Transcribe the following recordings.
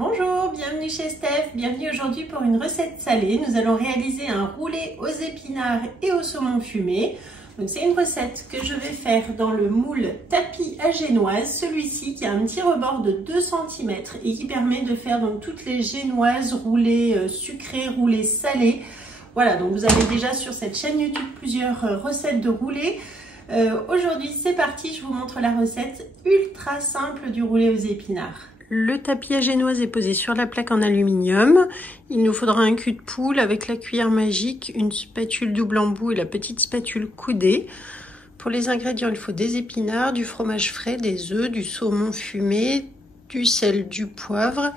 Bonjour, bienvenue chez Steph, bienvenue aujourd'hui pour une recette salée. Nous allons réaliser un roulé aux épinards et au saumon fumé. Donc c'est une recette que je vais faire dans le moule tapis à génoise, celui-ci qui a un petit rebord de 2 cm et qui permet de faire donc toutes les génoises roulées sucrées, roulées salées. Voilà, donc vous avez déjà sur cette chaîne YouTube plusieurs recettes de roulés. Aujourd'hui c'est parti, je vous montre la recette ultra simple du roulé aux épinards. Le tapis à génoise est posé sur la plaque en aluminium. Il nous faudra un cul de poule avec la cuillère magique, une spatule double embout et la petite spatule coudée. Pour les ingrédients, il faut des épinards, du fromage frais, des œufs, du saumon fumé, du sel, du poivre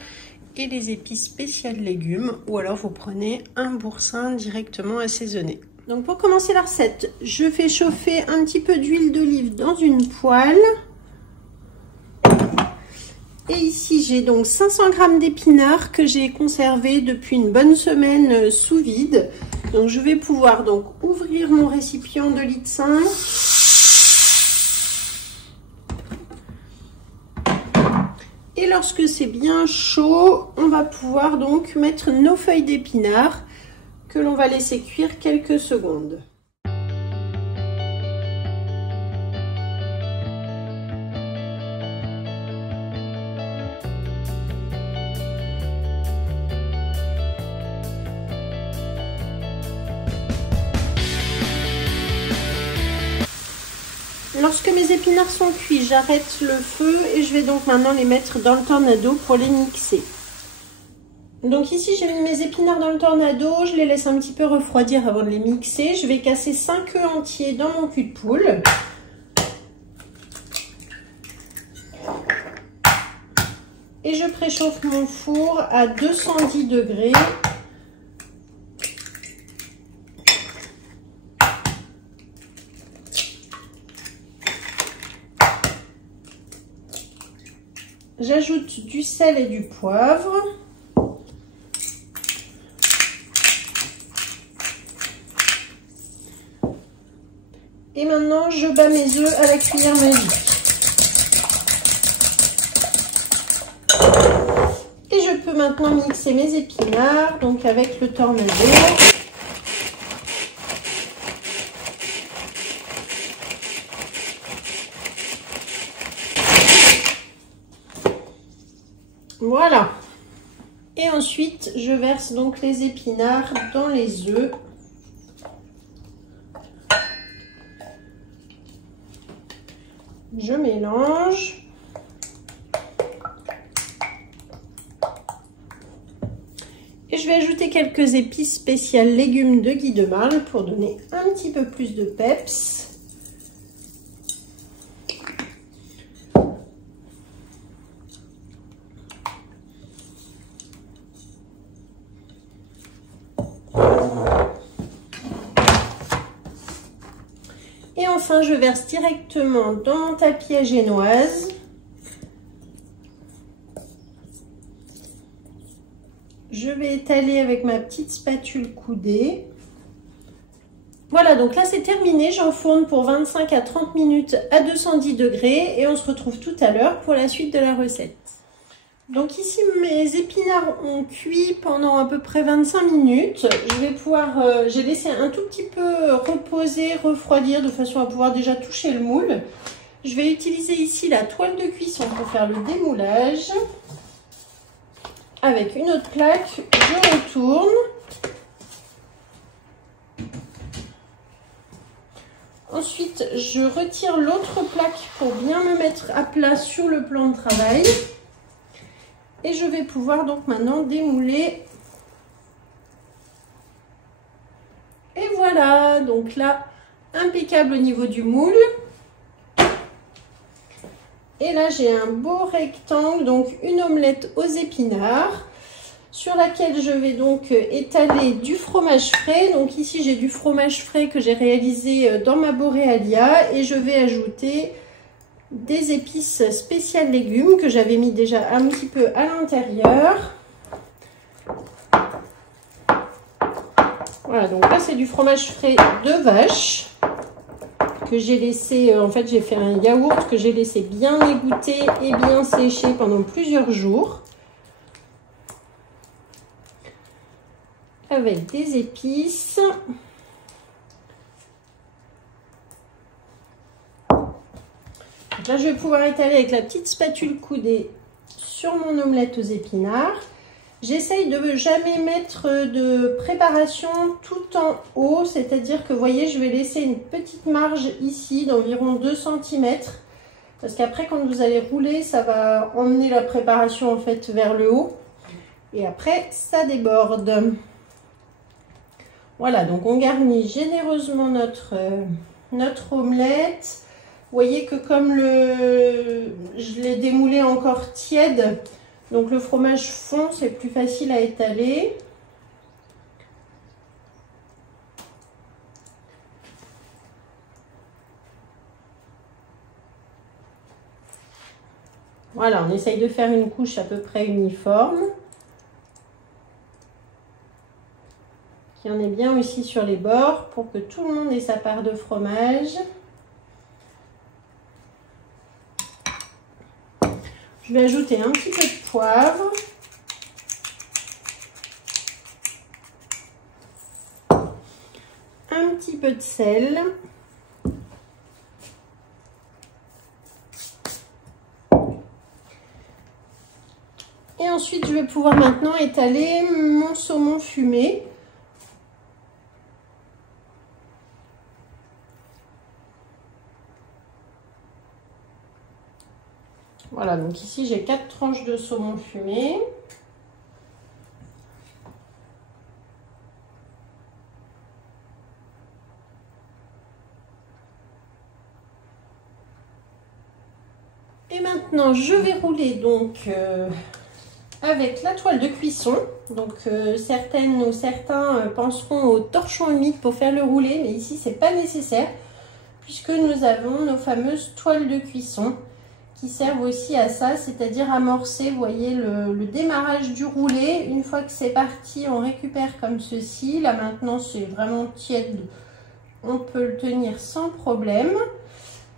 et les épices spéciales légumes. Ou alors vous prenez un boursin directement assaisonné. Donc pour commencer la recette, je fais chauffer un petit peu d'huile d'olive dans une poêle. Et ici, j'ai donc 500 g d'épinards que j'ai conservés depuis une bonne semaine sous vide. Donc, je vais pouvoir donc ouvrir mon récipient de 2,5 litres. Et lorsque c'est bien chaud, on va pouvoir donc mettre nos feuilles d'épinards que l'on va laisser cuire quelques secondes. Lorsque mes épinards sont cuits, j'arrête le feu et je vais donc maintenant les mettre dans le tornado pour les mixer. Donc ici j'ai mis mes épinards dans le tornado, je les laisse un petit peu refroidir avant de les mixer. Je vais casser 5 œufs entiers dans mon cul de poule. Et je préchauffe mon four à 210 degrés. J'ajoute du sel et du poivre. Et maintenant, je bats mes œufs à la cuillère magique. Et je peux maintenant mixer mes épinards, donc avec le tornado. Voilà. Et ensuite, je verse donc les épinards dans les œufs. Je mélange. Et je vais ajouter quelques épices spéciales légumes de Guy de Marle pour donner un petit peu plus de peps. Et enfin, je verse directement dans mon tapis à génoise. Je vais étaler avec ma petite spatule coudée. Voilà, donc là c'est terminé. J'enfourne pour 25 à 30 minutes à 210 degrés et on se retrouve tout à l'heure pour la suite de la recette. Donc ici mes épinards ont cuit pendant à peu près 25 minutes. Je vais pouvoir, j'ai laissé un tout petit peu reposer, refroidir de façon à pouvoir déjà toucher le moule. Je vais utiliser ici la toile de cuisson pour faire le démoulage. Avec une autre plaque, je retourne. Ensuite, je retire l'autre plaque pour bien me mettre à plat sur le plan de travail. Et je vais pouvoir donc maintenant démouler. Et voilà, donc là, impeccable au niveau du moule. Et là, j'ai un beau rectangle, donc une omelette aux épinards, sur laquelle je vais donc étaler du fromage frais. Donc ici, j'ai du fromage frais que j'ai réalisé dans ma Borealia et je vais ajouter des épices spéciales légumes que j'avais mis déjà un petit peu à l'intérieur. Voilà, donc là c'est du fromage frais de vache que j'ai laissé, en fait j'ai fait un yaourt que j'ai laissé bien égoutter et bien sécher pendant plusieurs jours. avec des épices. Donc là, je vais pouvoir étaler avec la petite spatule coudée sur mon omelette aux épinards. J'essaye de jamais mettre de préparation tout en haut, c'est-à-dire que vous voyez, je vais laisser une petite marge ici d'environ 2 cm. Parce qu'après, quand vous allez rouler, ça va emmener la préparation en fait vers le haut. Et après, ça déborde. Voilà, donc on garnit généreusement notre omelette. Vous voyez que comme je l'ai démoulé encore tiède, donc le fromage fond, c'est plus facile à étaler. Voilà, on essaye de faire une couche à peu près uniforme. Qu'il y en ait bien aussi sur les bords pour que tout le monde ait sa part de fromage. Je vais ajouter un petit peu de poivre. Un petit peu de sel. Et ensuite, je vais pouvoir maintenant étaler mon saumon fumé. Voilà, donc ici j'ai 4 tranches de saumon fumé. Et maintenant, je vais rouler donc avec la toile de cuisson. Donc certaines ou certains penseront au torchon humide pour faire le roulé, mais ici c'est pas nécessaire puisque nous avons nos fameuses toiles de cuisson qui servent aussi à ça, c'est-à-dire amorcer, vous voyez, le démarrage du roulé. Une fois que c'est parti, on récupère comme ceci. Là maintenant c'est vraiment tiède, on peut le tenir sans problème.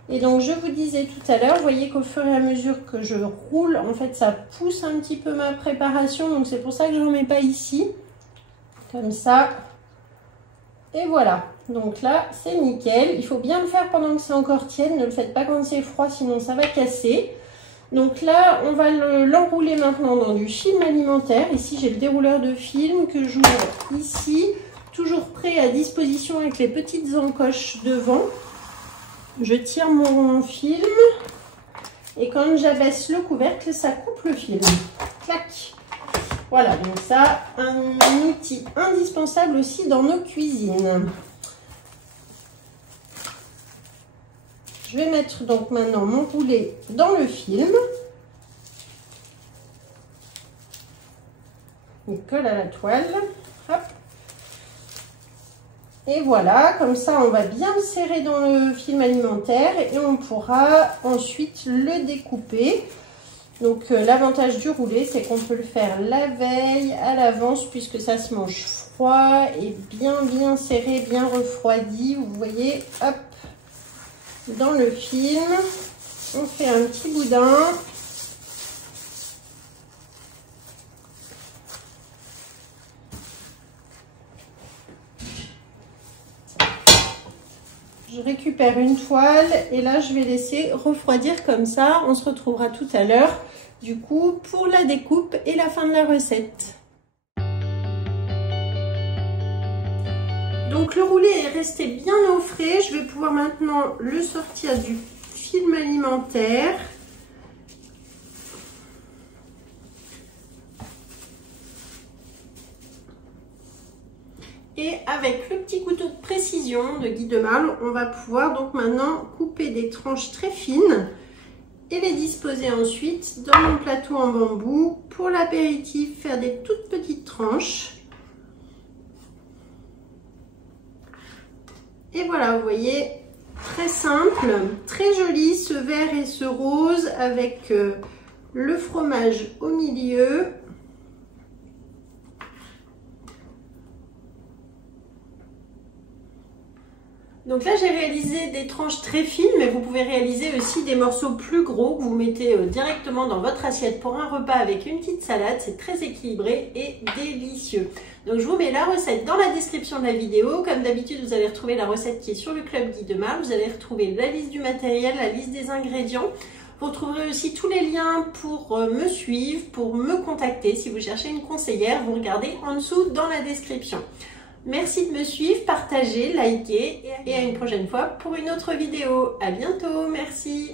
Et donc je vous disais tout à l'heure, vous voyez qu'au fur et à mesure que je roule, en fait ça pousse un petit peu ma préparation, donc c'est pour ça que je n'en mets pas ici, comme ça. Et voilà, donc là c'est nickel. Il faut bien le faire pendant que c'est encore tiède, ne le faites pas quand c'est froid, sinon ça va casser. Donc là on va l'enrouler maintenant dans du film alimentaire. Ici j'ai le dérouleur de film que j'ouvre ici, toujours prêt à disposition avec les petites encoches devant. Je tire mon film et quand j'abaisse le couvercle, ça coupe le film. Clac! Voilà, donc ça, un outil indispensable aussi dans nos cuisines. Je vais mettre donc maintenant mon roulé dans le film. Il colle à la toile. Hop. Et voilà, comme ça on va bien le serrer dans le film alimentaire et on pourra ensuite le découper. Donc l'avantage du roulé, c'est qu'on peut le faire la veille, à l'avance, puisque ça se mange froid et bien serré, bien refroidi. Vous voyez, hop, dans le film, on fait un petit boudin. Je récupère une toile et là je vais laisser refroidir comme ça. On se retrouvera tout à l'heure du coup pour la découpe et la fin de la recette. Donc le roulé est resté bien au frais. Je vais pouvoir maintenant le sortir du film alimentaire. Et avec le petit couteau de précision de Guy de Marle, on va pouvoir donc maintenant couper des tranches très fines et les disposer ensuite dans mon plateau en bambou. Pour l'apéritif, faire des toutes petites tranches. Et voilà, vous voyez, très simple, très joli ce vert et ce rose avec le fromage au milieu. Donc là, j'ai réalisé des tranches très fines, mais vous pouvez réaliser aussi des morceaux plus gros que vous mettez directement dans votre assiette pour un repas avec une petite salade. C'est très équilibré et délicieux. Donc je vous mets la recette dans la description de la vidéo. Comme d'habitude, vous allez retrouver la recette qui est sur le Club Guy de Marle. Vous allez retrouver la liste du matériel, la liste des ingrédients. Vous retrouverez aussi tous les liens pour me suivre, pour me contacter. Si vous cherchez une conseillère, vous regardez en dessous dans la description. Merci de me suivre, partagez, likez et à une prochaine fois pour une autre vidéo. À bientôt, merci.